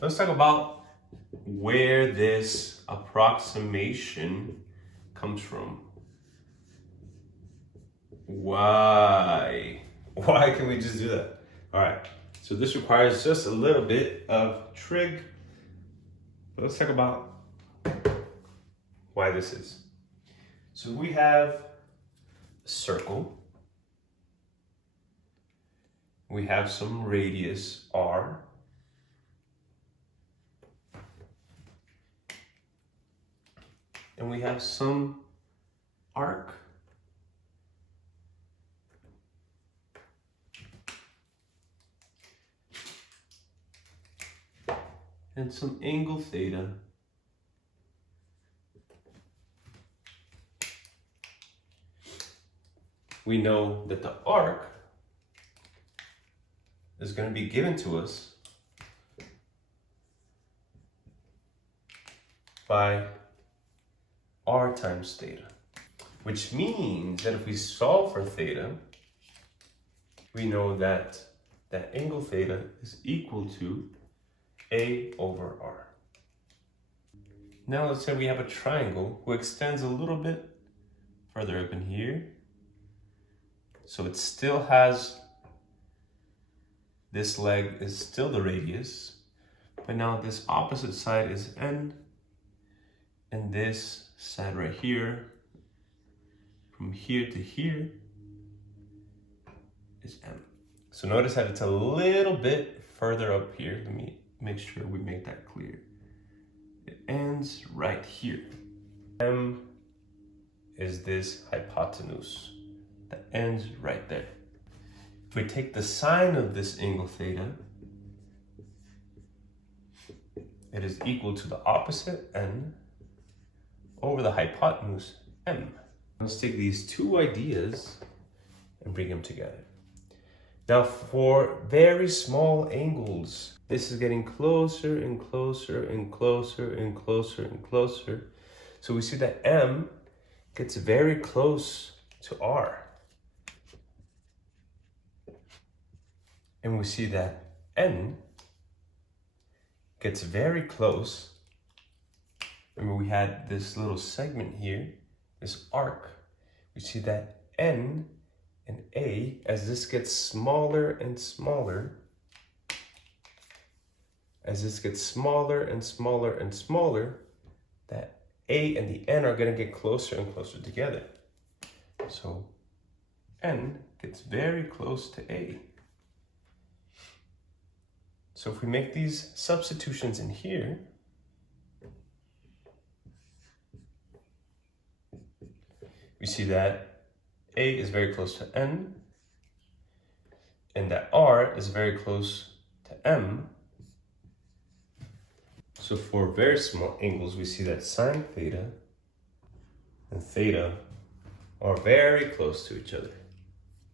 Let's talk about where this approximation comes from. Why? Why can we just do that? All right, so this requires just a little bit of trig. But let's talk about why this is. So we have a circle. We have some radius r. And we have some arc. And some angle theta. We know that the arc is going to be given to us by r times theta, which means that if we solve for theta, we know that that angle theta is equal to a over r. Now let's say we have a triangle who extends a little bit further up in here. So it still has, this leg is still the radius, but now this opposite side is n, and this side right here, from here to here, is m. So notice that it's a little bit further up here. Let me make sure we make that clear. It ends right here. M is this hypotenuse that ends right there. If we take the sine of this angle theta, it is equal to the opposite n over the hypotenuse m. Let's take these two ideas and bring them together. Now for very small angles, this is getting closer and closer and closer and closer and closer. So we see that m gets very close to r. And we see that n gets very close. Remember we had this little segment here, this arc. We see that n and a, as this gets smaller and smaller, as this gets smaller and smaller and smaller, that a and the n are going to get closer and closer together. So n gets very close to a. So if we make these substitutions in here, we see that a is very close to n, and that r is very close to m. So for very small angles, we see that sine theta and theta are very close to each other.